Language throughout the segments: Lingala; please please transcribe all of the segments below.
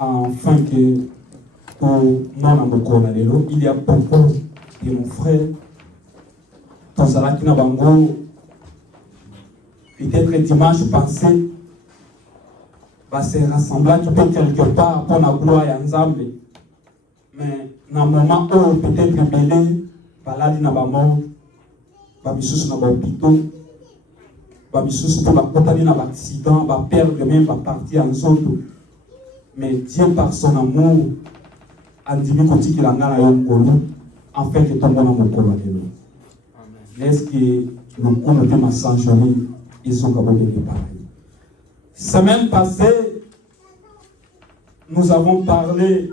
Enfin que pour non il y a beaucoup de mon frère peut-être dimanche passé va se rassembler quelque part pour la gloire et ensemble, mais dans le moment où peut-être belé baladi na ba mort ba misusu na ba hôpitaux ba misusu pour la compagnie na ba accident ba perdre même ba partir en zone. Mais Dieu par son amour a dit qu'il a ngala yokolo en fait que tout le monde a mokolo lelo. Est-ce que le coup de ma sanjoli ils sont capables de pareil. Semaine passée nous avons parlé,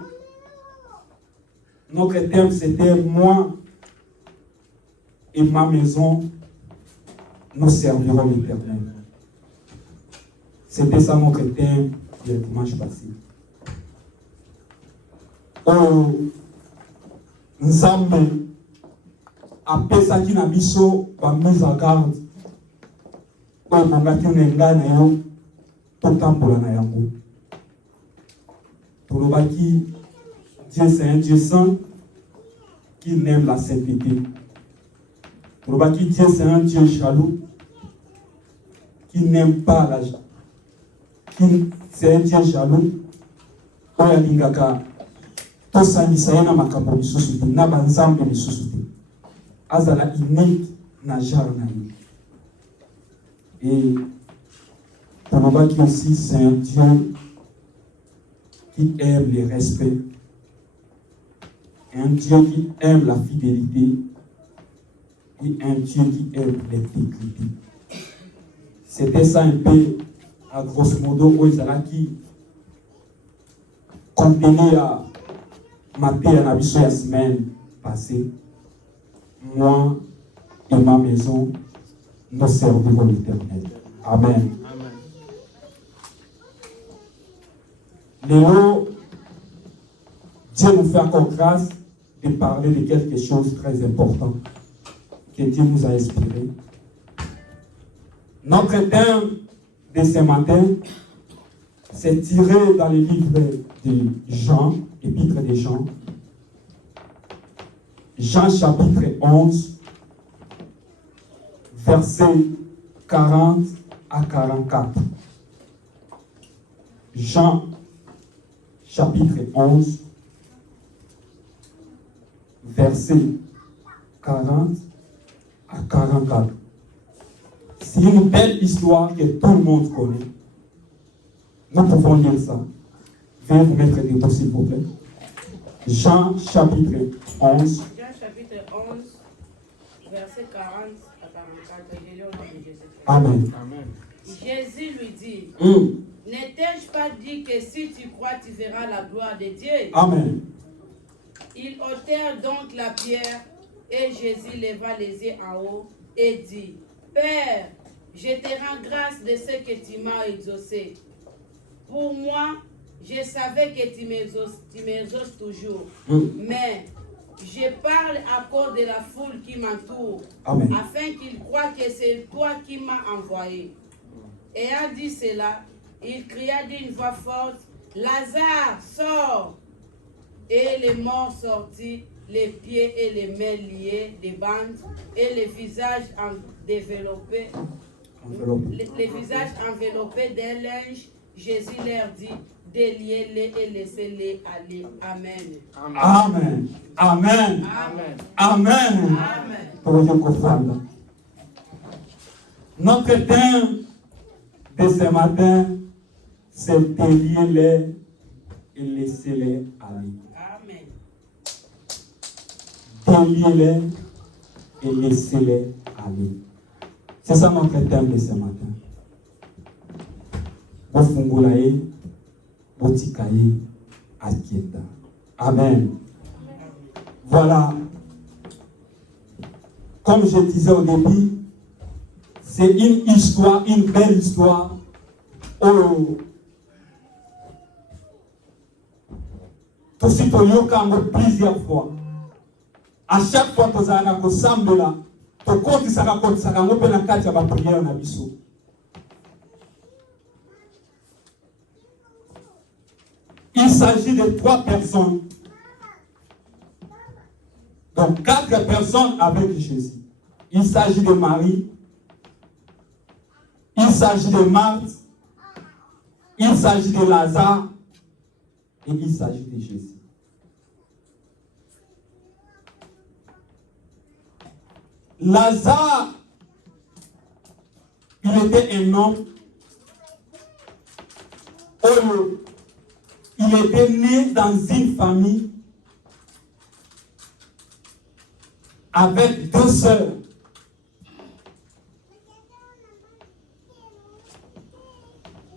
notre thème c'était moi et ma maison nous servirons l'Éternel. C'était ça notre thème le dimanche passé. Nzambe apesaki na biso ba mise en garde oyo bongaki nenga na yo totambola na yango. Tolobaki Dieu c'est un Dieu saint qui aime la sainteté. Tolobaki Dieu c'est un Dieu jaloux qui n'aime pas la c'est un Dieu jaloux oyo alingaka tosangisa ye na makambo misusu te na banzambe misusu te azala unique na genre na ye. Et tolobaki aussi c'est un Dieu qui aime le respect, un Dieu qui aime la fidélité et un Dieu qui aime l'intégrité. C'était ça un peu à grosso modo où ezalaki contenu à matin à la la semaine passée. Moi et ma maison nous servirons l'Éternel. Amen. Léo, Dieu nous fait encore grâce de parler de quelque chose de très important que Dieu nous a inspiré. Notre thème de ce matin, c'est tiré dans le livre de Jean, épître de Jean. Jean chapitre 11, versets 40 à 44. Jean chapitre 11, versets 40 à 44. C'est une belle histoire que tout le monde connaît. Nous pouvons lire ça. Veuillez vous mettre debout, s'il vous plaît. Jean chapitre 11. Jean chapitre 11, verset 40 à 44. Je lis au nom de Jésus. Amen. Jésus lui dit, n'ai-je pas dit que si tu crois, tu verras la gloire de Dieu? Amen. Ils ôtèrent donc la pierre et Jésus leva les yeux en haut et dit, Père, je te rends grâce de ce que tu m'as exaucé. Pour moi, je savais que tu m'exauces toujours. Mais je parle à cause de la foule qui m'entoure, afin qu'ils croient que c'est toi qui m'as envoyé. Ayant dit cela, il cria d'une voix forte, Lazare, sors! Et les morts sortis, les pieds et les mains liés des bandes, et les visages enveloppés d'un linge. Jésus leur dit, déliez-les et laissez-les aller. Amen. Amen. Amen. Amen. Amen. Notre thème de ce matin, c'est déliez-les et laissez-les aller. Amen. Déliez-les et laissez-les aller. C'est ça notre thème de ce matin. Bofungulaye, botikaye, akieta. Amen. Voilà. Comme je disais au début, c'est une histoire, une belle histoire. Oh. Tout ce que plusieurs fois. À chaque fois que vous avez un ensemble là, tu comptes ça raconte ça quand on peut la carte à prière na biso. il s'agit de 3 personnes. Donc 4 personnes avec Jésus. Il s'agit de Marie, il s'agit de Marthe, il s'agit de Lazare et il s'agit de Jésus. Lazare, il était un homme. Il était né dans une famille avec 2 sœurs.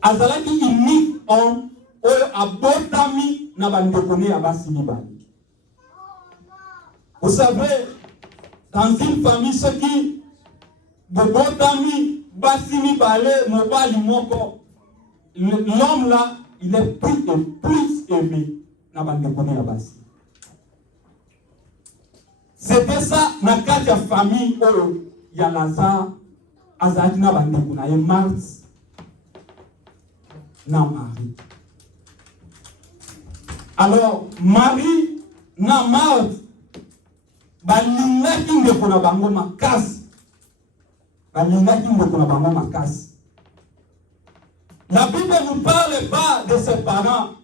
Azalaki unique homme oyo abotami na bandekone ya basi mibali. Vous savez, dans une famille, ceux qui botami basi mibale mobali moko, l'homme là, il est plus aimé na bandekone ya basi. C'était ça na kati ya famille oyo ya Lazare azalaki na bandeko na ye Marthe na Marie. Alors Marie na Marthe balingaki ndeko na bango makasi. La Bible ne nous parle pas de ses parents.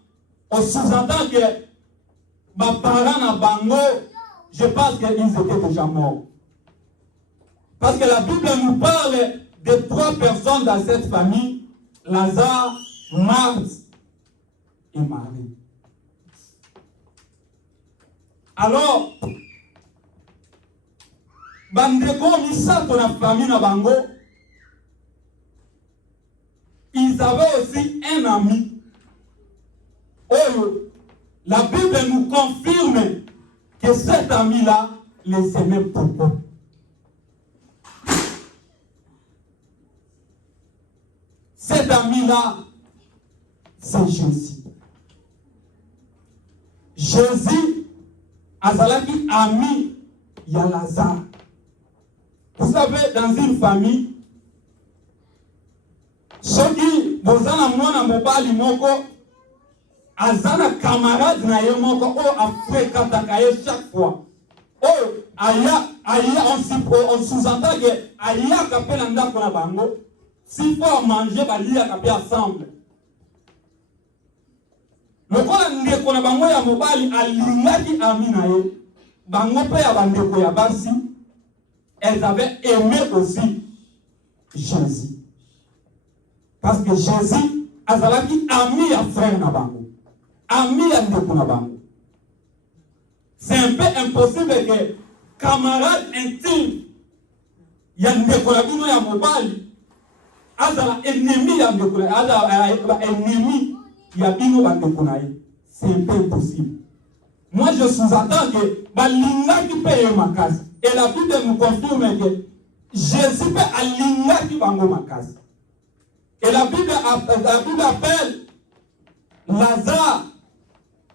On sous-entend que mes parents na bango, je pense qu'ils étaient déjà morts. Parce que la Bible nous parle de 3 personnes dans cette famille, Lazare, Marthe et Marie. Alors, bandeko misato na famille na bango, ils avaient aussi un ami. Oh, la Bible nous confirme que cet ami-là les aimait beaucoup. Cet ami-là, c'est Jésus. Jésus azalaki ami ya Lazare. Vous savez, dans une famille, ceux qui bozana mwana mobali moko azana camarade na ye moko o afrekataka ye chaque fois. Oh, on sous-entend que aya kapela ndako na bango. S'il faut manger, balia kapi ensemble. Lokola ndeko na bango ya mobali alingaki ami na ye, bango pe ya bandeko ya basi, elles avaient aimé aussi Jésus. Parce que Jésus azalaki ami ya frère na bango, ami ya ndeko na bango. C'est un peu impossible que camarade intime ya ndeko na bino ya mobali azala ennemi ya ndeko na azala ennemi ya bino ba ndeko na ye. C'est un peu impossible. Moi je sous-entends que balingaki pe makasi. Et la Bible nous confirme que Jésus peut alingaki bango makasi. Et la Bible appelle Lazare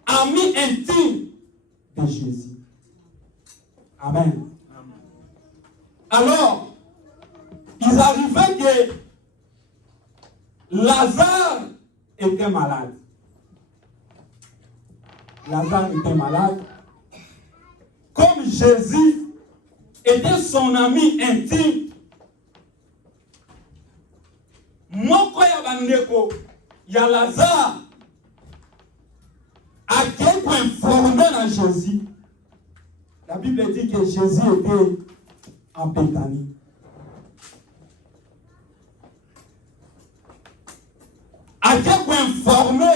ami intime de Jésus. Amen. Alors, ils arrivaient que Lazare était malade. Lazare était malade. Comme Jésus était son ami intime, moko ya bandeko ya Lazare a quelqu'un informé dans Jésus. La Bible dit que Jésus était en Béthanie. A quelqu'un informé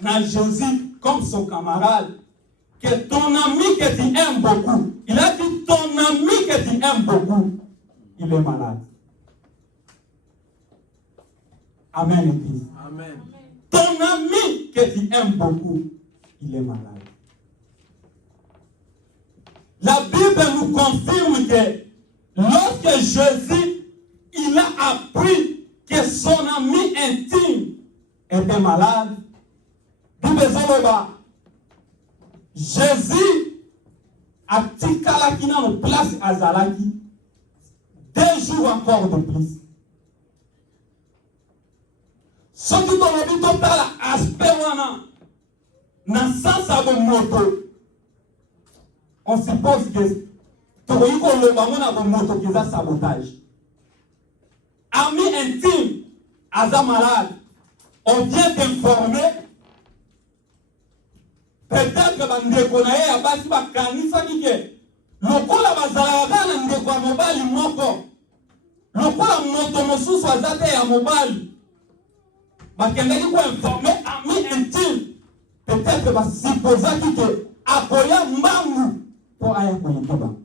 dans Jésus comme son camarade que ton ami que tu aimes beaucoup, il a dit ton ami que tu aimes beaucoup, il est malade. Amen, Église. Amen. Ton ami que tu aimes beaucoup, il est malade. La Bible nous confirme que lorsque Jésus, il a appris que son ami intime était malade, Jésus a tikalaki na place à Zalaki 2 jours encore de plus. Ce qui t'ont dit total aspect wana dans le sens de moto, on suppose que Tokoyi Kolomba na moto qui a sabotage. Ami intime, Aza malade, on vient t'informer. Peut-être que Bandekonaye a bâti Bakanisa qui est. Lokola bazalaka na ndeko ya mobali moko. Lokola moto mosusu azate ya mobali. Bakendaki ko informer ami intime. Peut-être que basipozaki que akoya mbangu pour aya koyeba.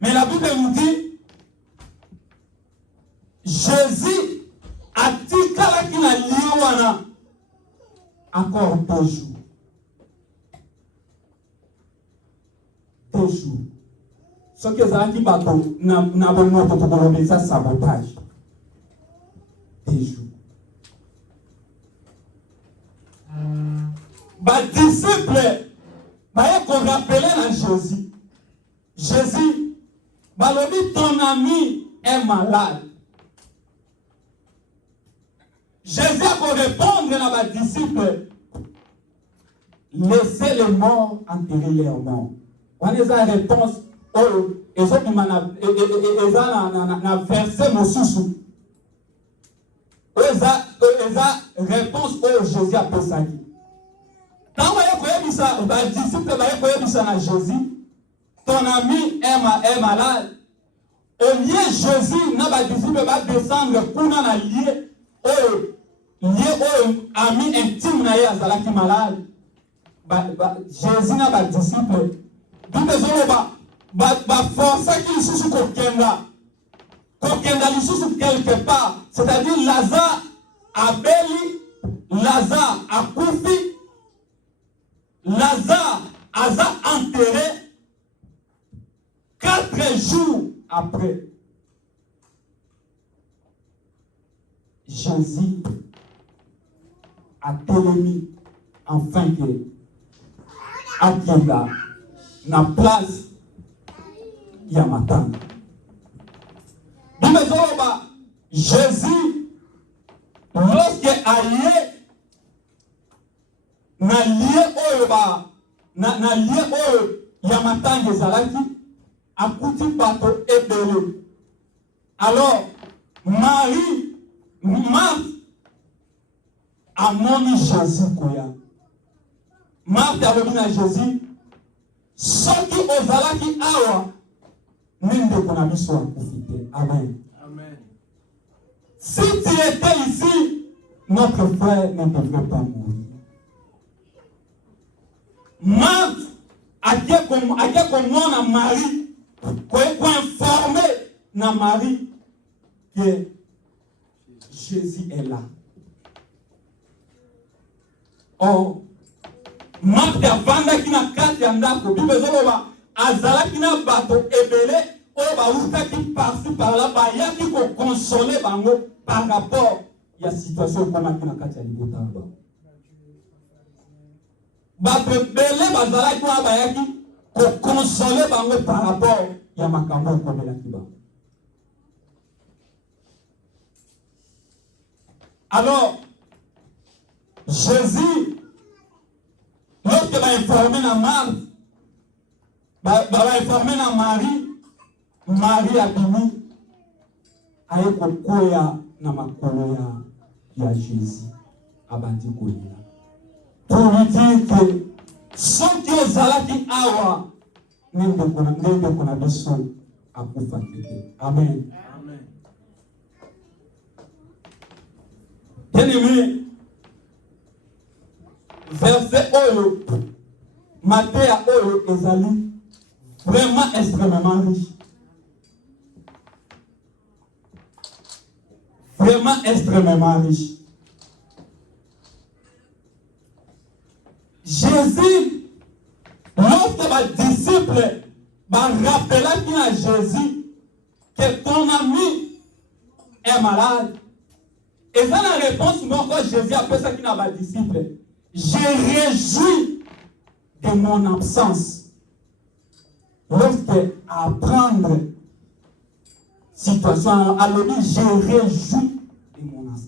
Mais la Bible nous dit Jésus a dit qu'il a lié encore 2 jours. 2 jours. Ce que ça dit bateau n'a pas de ça sabotage. 2 jours. Les disciples, qu'on rappelait à Jésus. Jésus, ton ami est malade. Jésus a répondu à les disciples, laissez les morts enterrer leurs morts. On a une réponse, et ça, na verset mon sous. Réponse au Jésus a fait ça. Quand les disciples à Jésus, ton ami est malade. Au lieu Jésus, les disciples va descendre pour nous lier au ami intime qui malade. Jésus n'a pas disciple. Tout les gens va forcer qu'il sous kokenda. Kokenda li sous quelque part. C'est-à-dire Lazare a Béli, Lazare a Koufi, Lazare a enterré 4 jours après. Jésus a télémis enfin que Akenda na place ya matanga. Jésus, lorsque allié na lié ya matanga ezalaki akuti bato ebele. Alors Marthe amoni Jésus koya. Marthe alobi na Jésus, soki ozalaki awa ndeko na biso akufite. Amen. Amen. Si tu étais ici, notre frère ne devrait pas mourir. Marthe a komona Marie, pour informer na Marie que Jésus est là. Or, Marthe avandaki na kati ya ndako, Bible ezoloba azalaki na bato ebele oyo bautaki par-ci par-là bayaki koconsoler bango par rapport ya situation ekomaki na kati ya libota na bango. Bato ebele bazalaki wana bayaki koconsoler bango par rapport ya makambo ekomelaki bango. Alors, Jésus, lorsque va informer na Marthe, va informer na Marie abimi aye kokoya na makolo ya Jésus abandi kolia. Pour lui dire que soki ozalaki awa ndenge kona biso akufa te. Amen. Amen. Bien-aimé, verset oyo Matthieu oyo ezali vraiment extrêmement riche. Vraiment extrêmement riche. Jésus, lorsque les disciples rappelaient à Jésus que ton ami est malade, et ça la réponse, moi, Jésus appelle ça qui n'a pas de disciples. Je réjouis de mon absence. Lorsque apprendre situation, alors je réjouis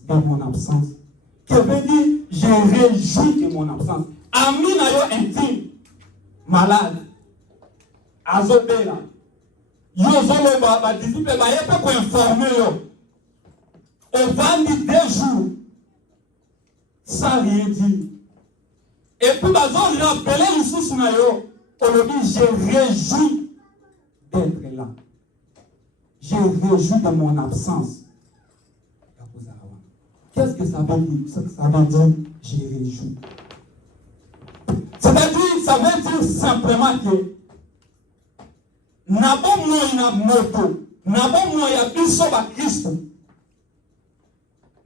de mon absence. qui veut dire je réjouis de mon absence. Ami na yo intime, malade, azobela. Yo zolo ba disciple ba yepe ko informer yo. Au vendredi 2 jours, sans rien dire. Et puis bazon rappeler les sous na yo, on le dit je réjouis d'être là. Je réjouis de mon absence. Qu'est-ce que ça veut dire? Ça veut dire je réjouis. C'est-à-dire, ça veut dire simplement que nabo moi na moto, nabo moi ya biso ba Kristo,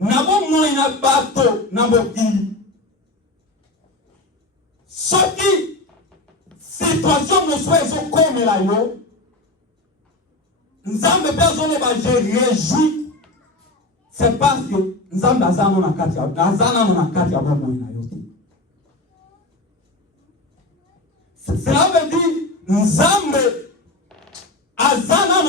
nabo moi na bato na mokili. Soki situation mo soit zo comme la yo, nzambe personne ba je réjouis. C'est parce que nzambe azana na kati ya bomo na yo. Cela veut dire nzambe azana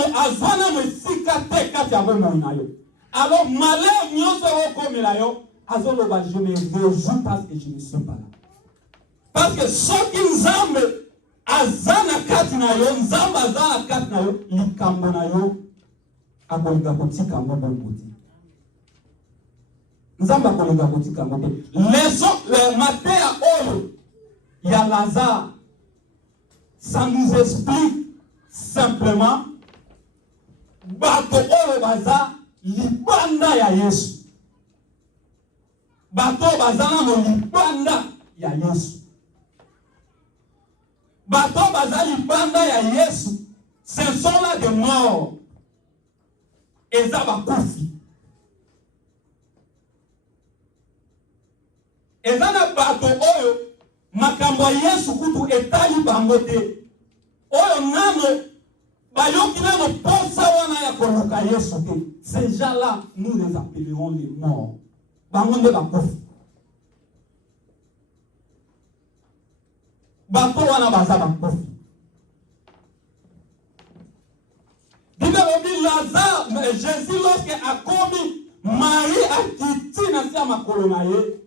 mo sika te kati ya bomo na yo. Alors malheur nyonso comme la yo, azolo ba je me réjouis parce que je ne suis pas là. Parce que soki nzambe azana kati na yo, nzambe azana kati na yo, likambo na yo akolinga kotika ngo bongo. Nzamba kolinga kotika ngo te. Le matin à Olo, il y a Lazare. Ça nous explique simplement bato Olo baza libanda ya Yesu. Bato baza na libanda ya Yesu. Bato baza libanda ya Yesu. Ce sont là des morts. Eza bakufi. Ezana bato oyo makambo Yesu kutu etali bango te. Oyo nano bayoki nano posa wana ya koluka Yesu te. Ces gens-là, nous les appellerons les morts. Bango nde bakufi. Bato wana baza bakufi. Bible dit Lazare, mais Jésus lorsque a commis Marie a quitté na sia makolo na ye.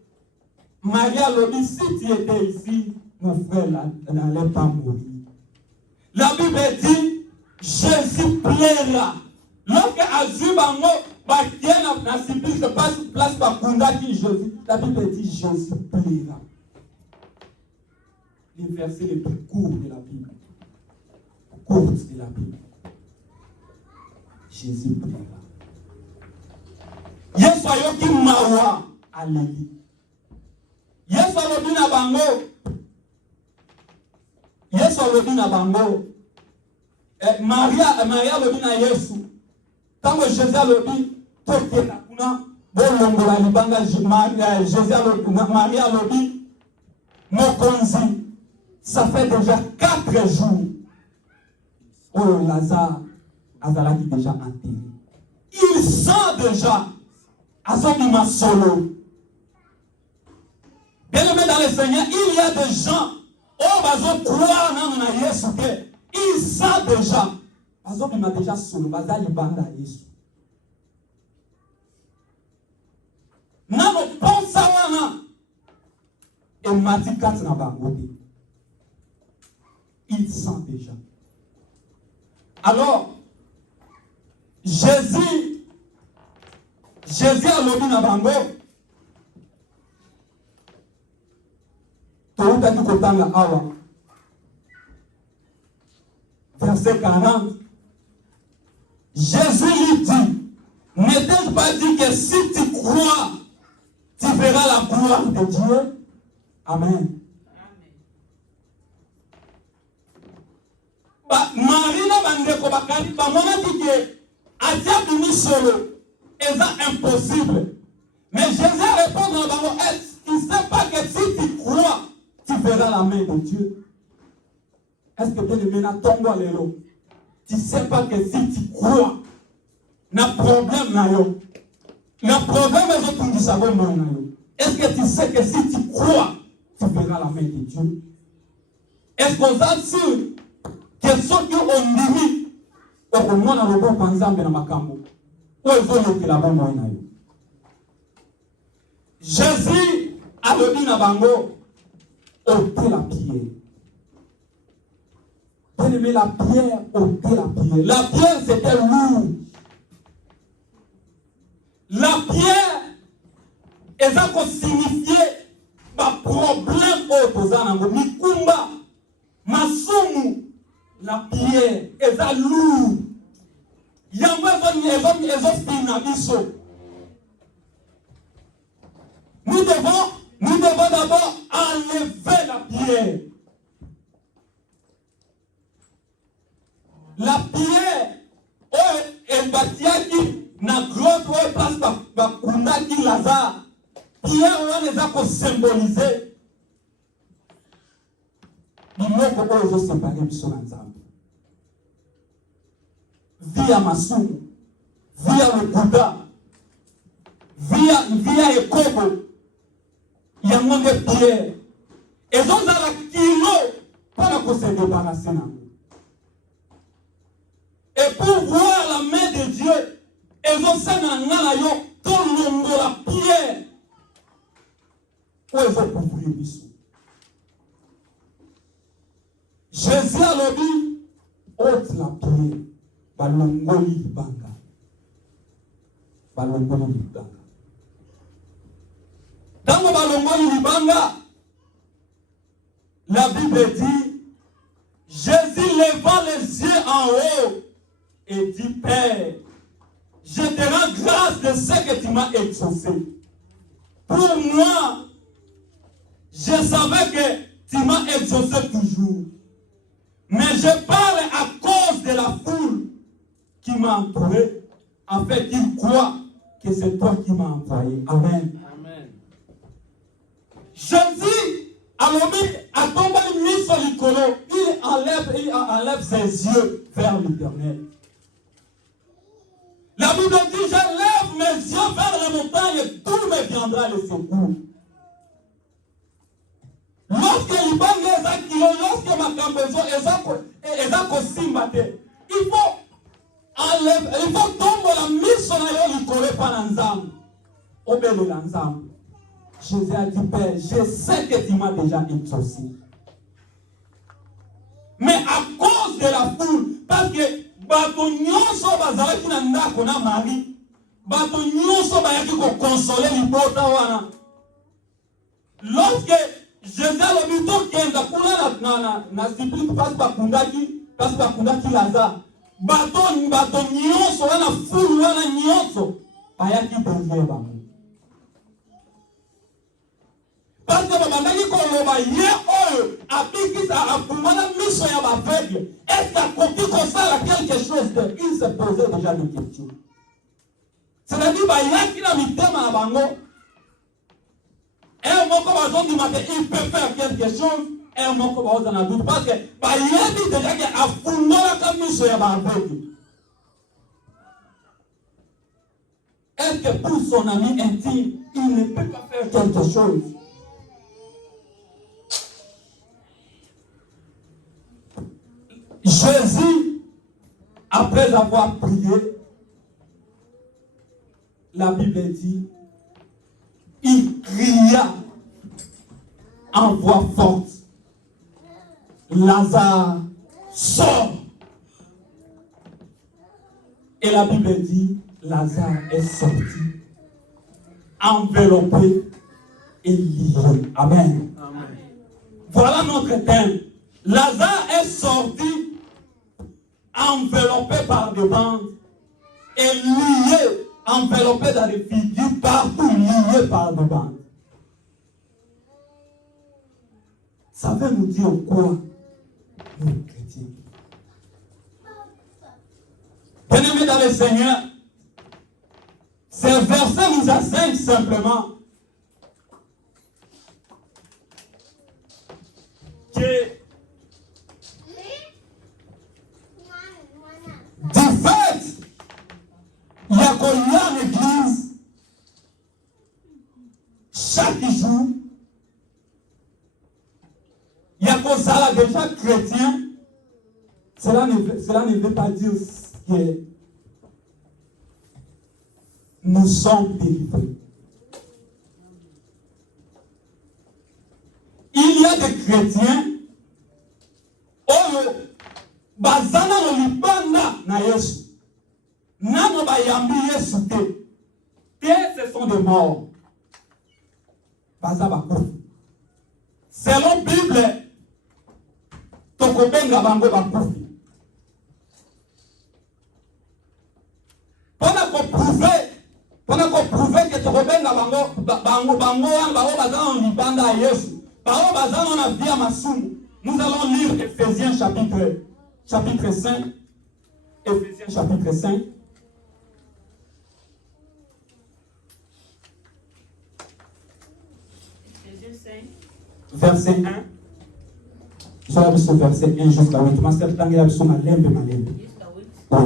Marie a dit, si tu étais ici, mon frère n'allait pas mourir. La Bible dit, Jésus plaira. Lorsque Azubango bakiena na supplice passe place par Kundaki Jésus, la Bible dit, Jésus plaira. Les versets les plus courts de la Bible. Courtes de la Bible. Jésus plaira. Yesu ayoki mawa aleli. Yesu alobi na bango. Yesu alobi na bango. Maria alobi na Yesu. Tango Jésus alobi toke na kuna bolongola libanga Jésus alobi Maria alobi mokonzi. Ça fait déjà 4 jours. Oh Lazare azalaki déjà enterré. Il sent déjà azobima solo. Bien-aimé dans le Seigneur, il y a des gens, oh, bazo croire dans Yesu que ils savent déjà, bazo bima déjà solo, baza libanda Yesu. Nano pensa wana, et mati kat na bangote. Il sent déjà. Alors, Jésus a lobi na bango. Verset 40. Jésus lui dit, n'ai-je pas dit que si tu crois, tu verras la gloire de Dieu? Amen. Marina bandeko bakali bamona dike atia bimi solo est impossible. Mais Jésus répond dans bango, est-ce qu'il ne sait pas que si tu crois, tu verras la main de Dieu? Est-ce que bien aimé na tombo lelo? Tu ne sais pas que si tu crois, na problème na yo. Na problème est que tu savais na yo. Est-ce que tu sais que si tu crois, tu verras la main de Dieu? Est-ce qu'on a sûr que ceux qui ont mis au moins dans le bon panzambe na makambo, ou ils ont été là-bas moi na yo. Jésus a le dit na bango, ôtez la pierre. Bien-aimé, la pierre, ôtez la pierre. La pierre, c'était lourd. La pierre, elle a signifié un problème au Tozanango. Mikumba, Masumu, la pierre, elle a lourd. Il y a un peu Nous devons d'abord enlever la pierre. La pierre, elle bâtit na grotte où place bakunda qui Lazare. Pierre on les a symbolisé. Biloko oyo ezo séparer biso na Nzambe. Via masumu, via lokuta, via ekobo, yango nde pierre. Ezozala kilo mpona ko se débarrasser na. Et pour voir la main de Dieu, ils ont fait la pierre. Où ils ont couvrir l'issue. Jésus a dit, ôte la pierre. Balongoli libanga. Balongoli libanga. Dans le balongoli libanga, la Bible dit, Jésus leva les yeux en haut. Et dit, Père, je te rends grâce de ce que tu m'as exaucé. Pour moi, je savais que tu m'as exaucé toujours. Mais je parle à cause de la foule qui m'a entouré, afin qu'il croie que c'est toi qui m'as envoyé. Amen. Amen. Jésus, alors, à tomber mis sur le colo, il enlève ses yeux vers l'Éternel. La Bible dit, je lève mes yeux vers la montagne et tout me viendra le secours. Lorsque l'Ibangue est à kilo, lorsque ma cambezo est à Kosimbate, il faut tomber la mise sur la licorée par l'ensemble. Obéir l'ensemble. Jésus a dit, Père, je sais que tu m'as déjà exaucé. Mais à cause de la foule, parce que bato nyonso bazalaki na ndako na Marie, bato nyonso bayaki ko consoler libota wana. Lorsque Jésus a le mito kenda kuna na supplique parce bakundaki Lazare, bato nyonso wana foule wana nyonso bayaki derrière bango. Parce que babandaki koloba ye oyo abikisa akumana miso ya baveugle. Est-ce qu'akoki kosala quelque chose de il se posait déjà des questions. C'est-à-dire bayaki na mitema na bango. Un moko bazondima que il peut faire quelque chose. Un moko bazona doute parce que bayebi déjà que afungolaka miso ya baveugle. Est-ce que pour son ami intime, il ne peut pas faire quelque chose? Jésus, après avoir prié, la Bible dit, il cria en voix forte, Lazare, sort. Et la Bible dit, Lazare est sorti, enveloppé et lié. Amen. Amen. Voilà notre thème. Lazare est sorti, enveloppé par des bandes et lié, enveloppé dans les figures partout, lié par des bandes. Ça veut nous dire quoi, nous chrétiens? Bien-aimés dans le Seigneur, ces versets nous enseignent simplement que du fait, il y a qu'on y a l'église chaque jour, il y a qu'on ça déjà chrétien, cela ne veut pas dire que nous sommes délivrés. chrétiens, oyo bazana no libanda na Yesu. Nano bayambi Yesu te. Ce sont des morts. Baza bakufi. Selon Bible, tokobenga bango bakufi. Pona ko prouver que tokobenga bango bazana no libanda ya Yesu. Bango bazana na via masumu. Nous allons lire Ephésiens chapitre 5. Ephésiens chapitre 5. Verset 1. Nous allons sur verset 1 jusqu'à 8. Ma sœur Tanguy sur ma lembe. Jusqu'à 8. Oui.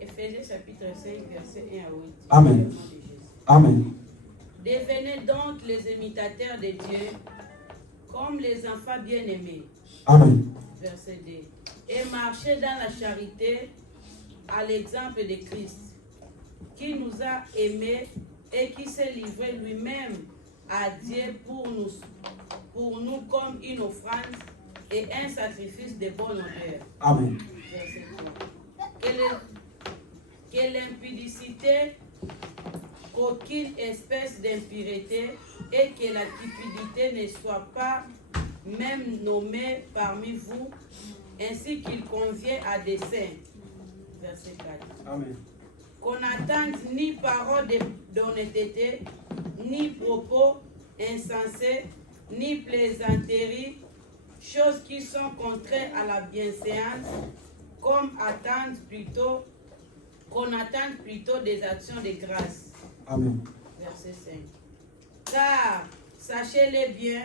Ephésiens chapitre 5, verset 1 à 8. Amen. Amen. Devenez donc les imitateurs de Dieu, comme les enfants bien-aimés. Amen. Verset 2. Et marchez dans la charité à l'exemple de Christ, qui nous a aimés et qui s'est livré lui-même à Dieu pour nous comme une offrande et un sacrifice de bonne odeur. Amen. Verset 3. Que l'impudicité, qu'aucune espèce d'impureté et que la cupidité ne soit pas même nommée parmi vous, ainsi qu'il convient à des saints. Verset 4. Amen. Qu'on n'attende ni parole d'honnêteté, ni propos insensés, ni plaisanteries, choses qui sont contraires à la bienséance, qu'on attende plutôt des actions de grâce. Amen. Verset 5. Car, sachez-le bien,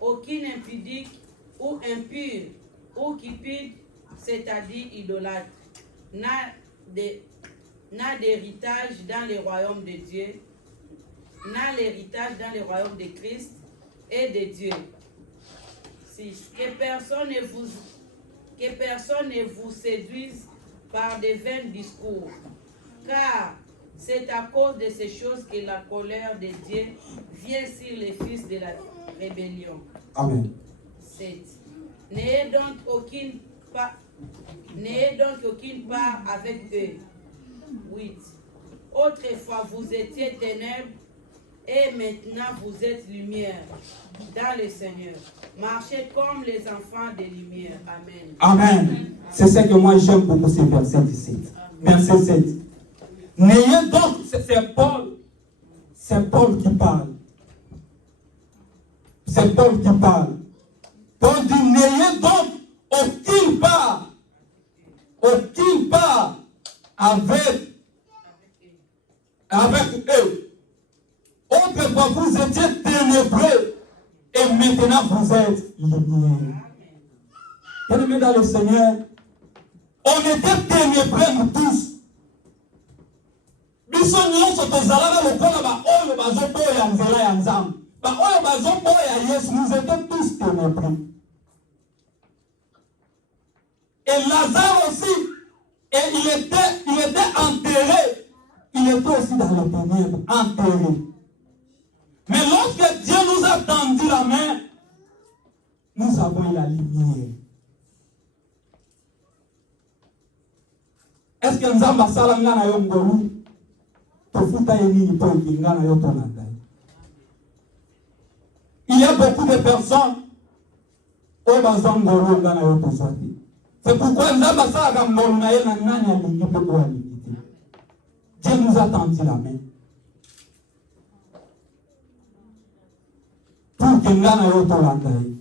aucune impudique ou impure ou cupide, c'est-à-dire idolâtre, n'a d'héritage dans le royaume de Dieu, n'a l'héritage dans le royaume de Christ et de Dieu. 6. Que personne ne vous séduise par de vains discours, car c'est à cause de ces choses que la colère de Dieu vient sur les fils de la rébellion. Amen. 7. N'ayez donc aucune part avec eux. 8. Autrefois vous étiez ténèbres et maintenant vous êtes lumière dans le Seigneur. Marchez comme les enfants de lumière. Amen. Amen. C'est ce que moi j'aime beaucoup, ce verset 17. Verset 7. N'ayez donc, c'est Paul qui parle. C'est Paul qui parle. Paul dit, n'ayez donc aucune part avec eux. Autrefois vous étiez ténébreux et maintenant vous êtes lumière. Bien-aimés dans le Seigneur, on était ténébreux nous tous. Biso nyonso tozalaka lokola ba-oyo bazoboya nzela ya Nzambe. Ba-oyo bazoboya Yesu, nous étions tous ténébreux. Et Lazare aussi, et il était enterré. Il était aussi dans les ténèbres, enterré. Mais lorsque Dieu nous a tendu la main, nous avons eu la lumière. Est-ce que Nzambe asala nga na yo ngolu? Tofuta ye nini po ekinga na yo tonanda? Il y a beaucoup de personnes oyo bazwa ngolu nga na yo tozwa te. C'est pourquoi Nzambe asalaka ngolu na ye na nani alingi mpe oyo alingi te. Dieu nous a tendu la main. Pour que nga na yo tolanda ye.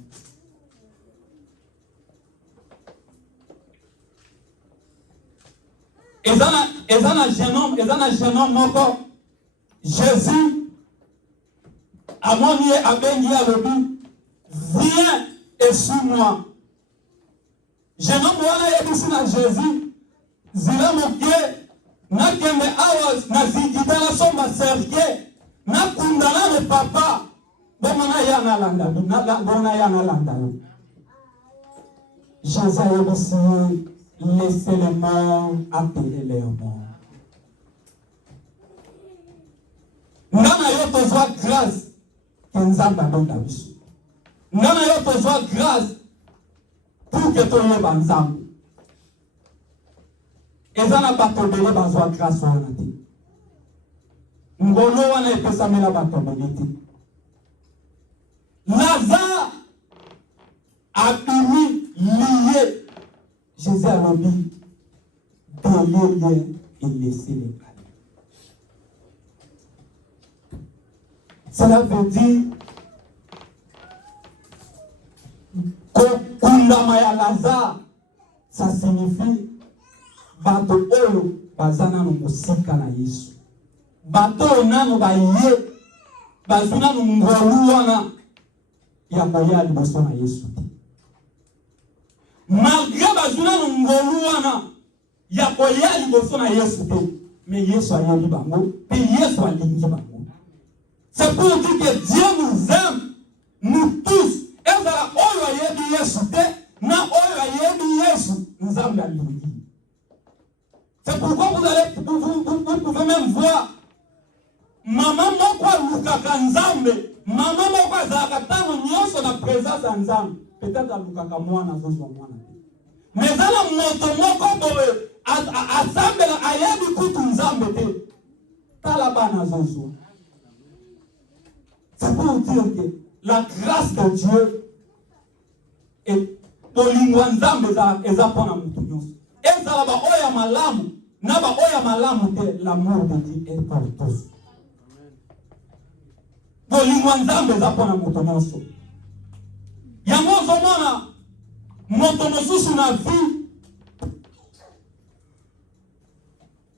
Ezana jeune homme moko Jésus amoni abengi alobi viens et suis-moi. Jeune homme wana yebisi na Jésus zila moke nakende awa nazikita na somba serke nakundana le papa bomona ya nalanda Jésus yebisi laissez les morts appeler les morts. Nana yo tozwa grâce que Nzambe adonda biso. Ngana yo tozwa grâce pour que toyeba nzambe. Eza na bato ebele bazwa grâce wana te. Ngolo wana epesamela bato ebele te. Lazare abimi lié. Jésus a dit, déliez et laissez-les aller. Cela veut dire Kundama ya Lazare, ça signifie bato oyo bazana no musika na Yesu. Bato nano ba ye bazuna no ngolu wana ya koya liboso na Yesu. Malgré bazuna no ngolu wana ya koya liboso na Yesu te, mais Yesu ayebi bango, pe Yesu alingi bango. C'est pour dire que Dieu nous aime, nous tous. Et ça, oyo ayebi Yesu te, na oyo ayebi Yesu, nous avons la ligne. C'est pourquoi vous pouvez même voir maman moko lukaka nzambe, maman moko azalaka tango nyonso na présence ya nzambe, peut-être alukaka mwana azozwa mwana te. Mais zala moto moko boye azambela ayebi kutu nzambe te, tala bana azozwa. C'est pour dire que la grâce de Dieu est bolingwa nzambe eza pona mutu nyonso. Ezala ba oya malamu na ba oya malamu te, l'amour de Dieu est pour tous. Bolingwa nzambe eza pona mutu nyonso. Yango ozomona moto mosusu na vie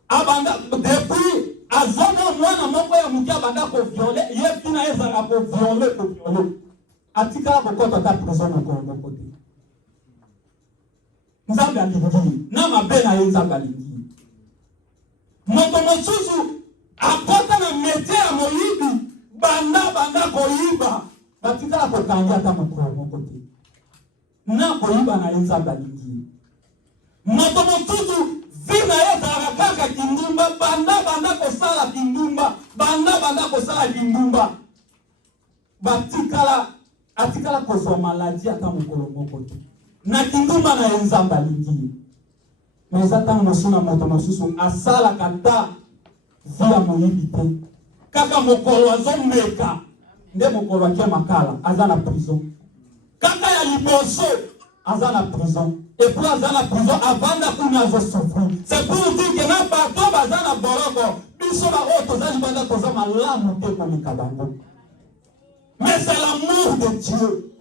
abanda depuis azona mwana moko ya muki abanda ko violer ye fina ezala ko violer atikala kokota ta prison na ko te. Nzambe alingi na mabe na ye nzambe alingi. Moto mosusu akota na métier ya moyibi banda koyiba batikala kokanga ta moko te. Na koyiba na ye nzambe alingi. Moto mosusu vina ye ezalaka kaka kindumba banda kosala kindumba banda kosala kindumba atikala kozwa maladi ata mokolo moko te. Na kindumba na ye nzambe alingi. Mais eza ntango mosusu na moto mosusu asalaka ta via moyibi te, kaka mokolo azomeka nde mokolo akia makala aza na prison, kaka ya liboso aza na prison, et puis aza na prison avanda kuna azosouffrir. C'est pour dire que na bato baza na boroko biso baoyo toza libanda toza malamu te koleka bango. Mais c'est l'amour de Dieu.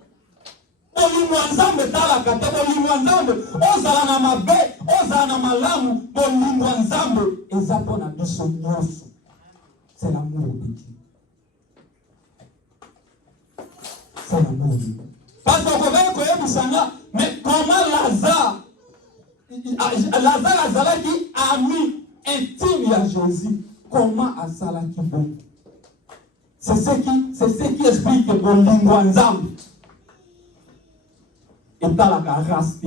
Bolingo nzambe talaka te, bolingo nzambe ozala na mabe ozala na malamu, bolingo nzambe eza pona biso nyonso. C'est l'amour de Dieu. C'est l'amour de Dieu. Parce que vous voyez mais comment Lazare azalaki ami intime à Jésus, comment azalaki bon. C'est ce qui explique que bolingo nzambe et dans la race.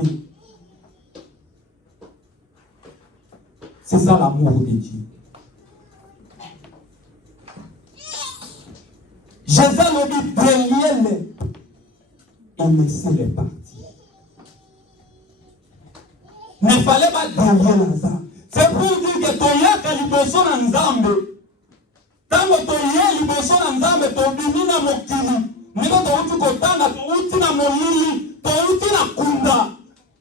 C'est ça l'amour de Dieu. Jésus le dit, déliez-les et laissez-les partir. Ne fallait pas délier Lazare. C'est pour dire que toyaka liboso na nzambe. Tango toye liboso na nzambe tobimi na mokili. Niko touti kotanga touti na molili. Touti na kunda.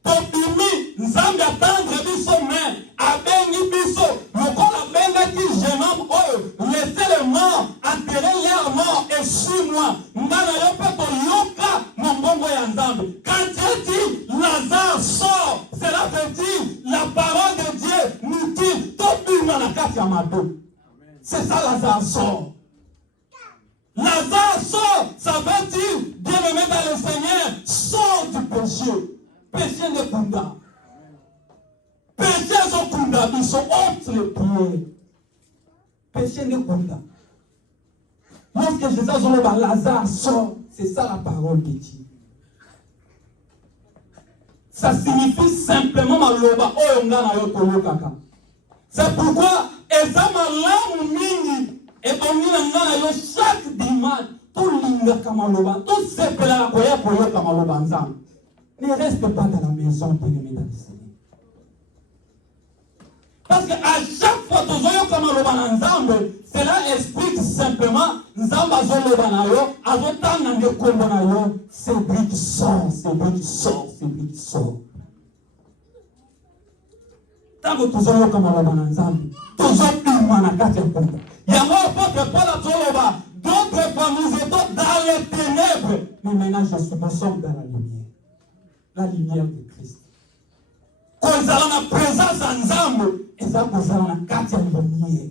Tobimi nzambe atendre biso main. Abengi biso. Lokola bengaki jeune homme oyo. Laissez les morts. Enterrez leurs morts. Et suis-moi. Ndana yope toyoka mombongo ya nzambe. Quand Dieu dit Lazare sort. Cela veut dire la parole de Dieu nous dit tobima na kati ya mado. C'est ça Lazare sort. Lazare sort, ça veut dire, bien-aimé dans le Seigneur, sort du péché. Péché de Kunda. Péché de Kunda, ils sont entre les pieds. Péché de Kunda. Lorsque Jésus a Lazare sort, c'est ça la parole de Dieu. Ça signifie simplement maloba oyonga na yo kolokaka. C'est pourquoi ezama lamu mingi et bonina ngana yo chaque dimanche pour balingaka maloba, tosepelaka koya koyoka maloba nzambe. Ne reste pas dans la maison de l'ennemi dans le Seigneur. Parce qu'à chaque fois que nous avons comme nzambe, cela explique simplement nzambe azoloba na yo, azotanga ndekombo na yo, c'est lui qui sort, c'est lui qui sort, c'est lui qui sort. Tant que nous avons comme nzambe, nous avons na kati ya kombo. Yango apôtre Paul azoloba, d'autres fois nous étions dans les ténèbres, mais maintenant nous sommes dans la lumière de Christ. Quand nous avons la présence ensemble, nous avons la carte de lumière.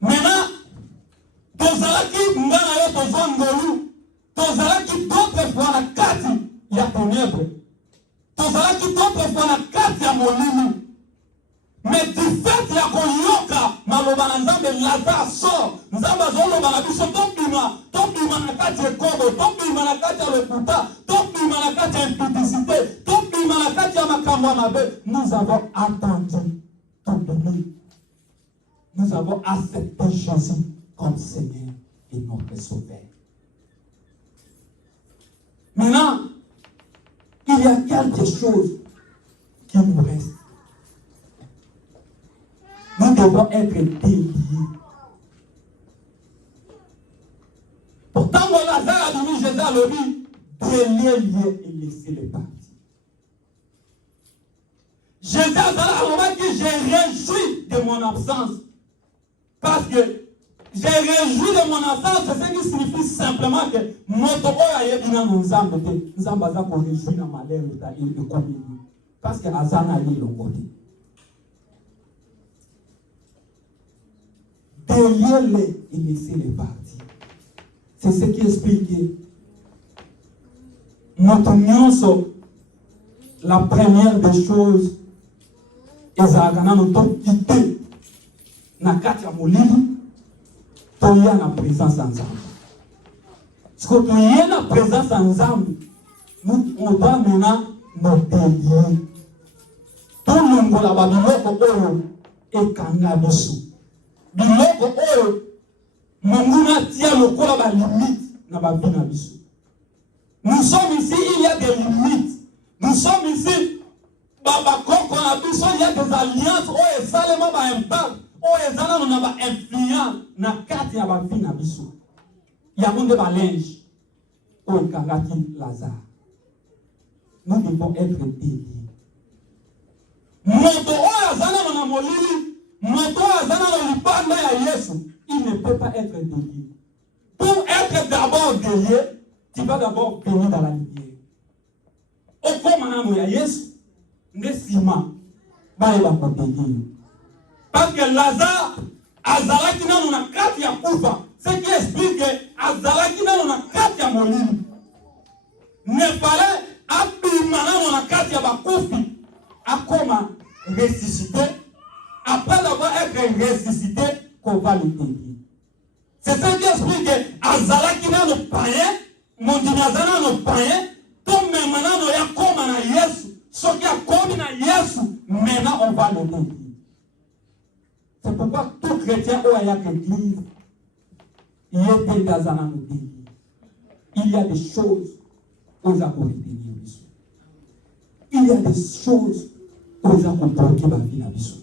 Maintenant, nous avons d'autres fois la carte de la ténèbres. Nous avons d'autres fois la carte de molini. Mais du fait qu'il y a Koyoka, Malobana Nzambe, Lazare sort. Nzambe Zoloba na biso topima na kati ya kobo, topima na kati ya lokuta, topima na kati ya impudicité, topima na kati ya makambo mabe. Nous avons attendu tout donner. Nous avons accepté Jésus comme Seigneur et notre Sauveur. Maintenant, il y a quelque chose qui nous reste. Nous devons être déliés. Pourtant, mon Lazare a dit, Jésus a dit, déliez et laissez-les partir. Jésus a dit, j'ai réjoui de mon absence. Parce que j'ai réjoui de mon absence, c'est ce qui signifie simplement que notre oya est dans nos âmes. Nous avons besoin de réjouir dans ma lèvre de communion. Parce que Azana est le côté. Déliez-les et laissez-les partir. C'est ce qui explique notre union sur la première des choses. Ezagana nous avons quitté na kati ya molili, toya na présence ensemble. Parce que toya na présence ensemble, on doit maintenant nous délier. Tout le monde la babiloko oyo ekanga biso. Biloko oyo monguna tia lokola ba limite na ba bina biso. Nous sommes ici, il y a des limites. Nous sommes ici, baba koko na biso, il y a des alliances oyo esalema ba impact, oyo ezala na ba influence na kati ya ba bina biso. Ya monde ba linge oyo kangaki Lazare. Nous devons être déliés. Moto oyo azana na molili, moto azana na lipanda ya Yesu, il ne peut pas être délié. Pour être d'abord délié, tu vas d'abord venir dans la lumière. Au commandant ya Yesu, ne sima ba eba ko délié. Parce que Lazare azalaki nanu na kati ya kufa, ce qui explique que azalaki nanu na kati ya molili. Ne fallait abima nanu na kati ya bakufi akoma ressuscité. Après avoir été ressuscité, qu'on va le délier. C'est ce qui explique que azalaki na no païen, mon dinazana no païen, comme maintenant no yakoma na Yesu, ce qui a commis na Yesu, maintenant on va le délier. C'est pourquoi tout chrétien ou ayak église, il y a des gazana no délier. Il y a des choses où ils ont été déliés. Il y a des choses où ils ont bloqué la vie na biso.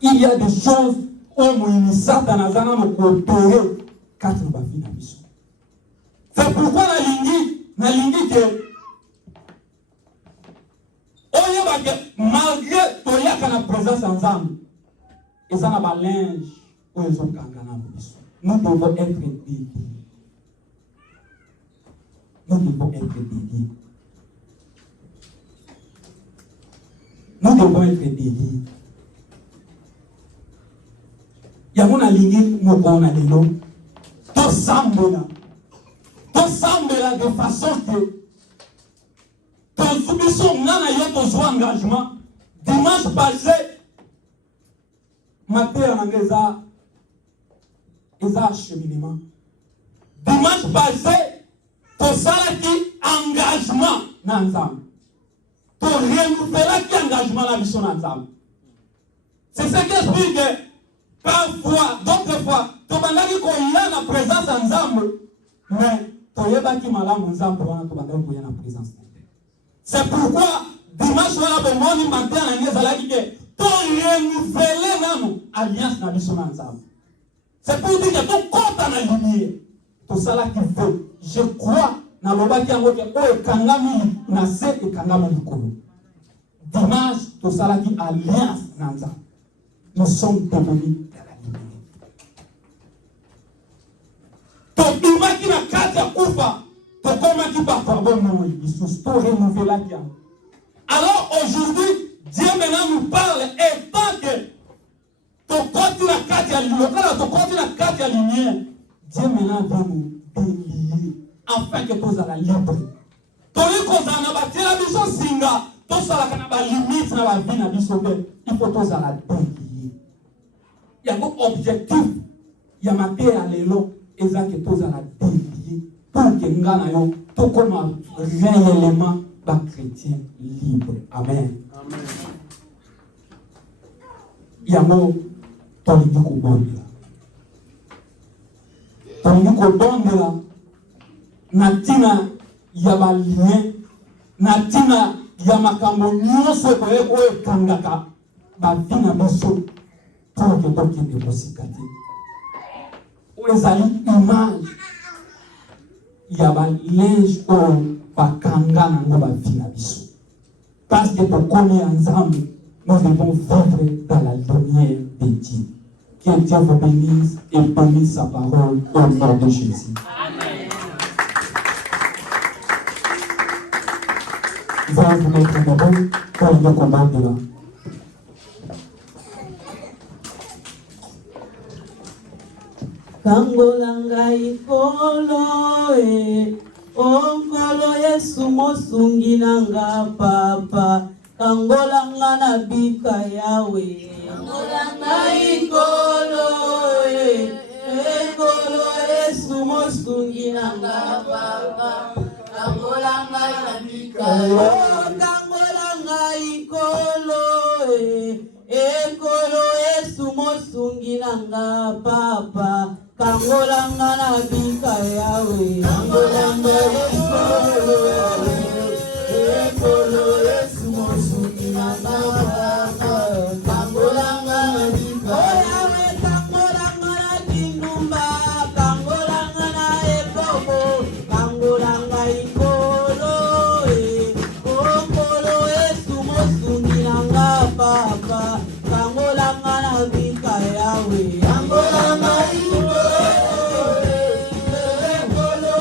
Il y a des choses où nous sommes coopérer quatre bafi na biso. C'est pourquoi na lingi que malgré toyaka na présence ensemble, ils ont un linge où ils ont kangana biso. Nous devons être dédiés. Nous devons être dédiés. Nous devons être dédiés. Il y a mon aligné, mon bon allélo. Tout semble là de façon que ton soumission n'a pas ton engagement. Dimanche passé, ma terre en a acheminement. Dimanche passé, ton salaki engagement n'ensemble. Ton renouveler engagement la mission ensemble. C'est ce qui explique que parfois, d'autres fois, tobandaki koya na présence ya Nzambe, mais toyebaki malamu Nzambe wana tobandaki koya na présence. C'est pourquoi dimanche wana bomoni matin na ngezalaki ke to renouveler nanu alliance na biso na Nzambe. C'est pour dire que tout compte en lumière. Tout ça là qu'il faut. Je crois dans le bas qui a voté au Kangami na se et Kangami Nikolo. Dimanche, tout ça là qui alliance Nanza. Nous sommes devenus de la lumière. Donc, il m'a dit na carte à Koufa. Donc, on m'a dit par pardon, non, il se tout renouveler là. Alors aujourd'hui, Dieu maintenant nous parle et tant que ton côté la carte à lumière, ton côté la carte à lumière, Dieu maintenant va nous délier afin que tous à la libre. Tony qu'on a bâti la mission singa, tous à la limite dans la vie na bisobe, il faut tous à la délier. Il y a un objectif, il y a matière à l'élo, et ça que tous à la délier pour que nous ayons tout comme réellement pas chrétien libre. Amen. Amen. Il y a un tolingi kobondela na ntina ya balien na ntina ya makambo nyonso oyo ekangaka bavi na biso mpo ke tokende kosika te oyo ezali image ya balinge oyo bakanga nango bavi na biso parce que tokomi ya Nzambe nous devons vivre dans la lumière de Dieu. Que Dieu vous bénisse et bénisse sa parole au nom de Jésus. Amen. Vous allez vous mettre debout pour le combat de là. Kangolanga ikolo onkolo Yesu mosungi nanga papa. Kangolanga na bika yawe Kangolanga ikolo ekolo Yesu mosungi nanga papa Kangolanga na bika yawe Kangolanga ikolo ekolo Yesu mosungi nanga papa Kangolanga na bika yawe Kangolanga ikolo ekolo Yesu mosungi nanga papa Kangolanga na bika yawe Kangolanga na kindumba Kangolanga na ekobo Kangolanga ikolo okolo Yesu mosungi nanga papa Kangolanga na bika yawe Kangolanga ikolo ekolo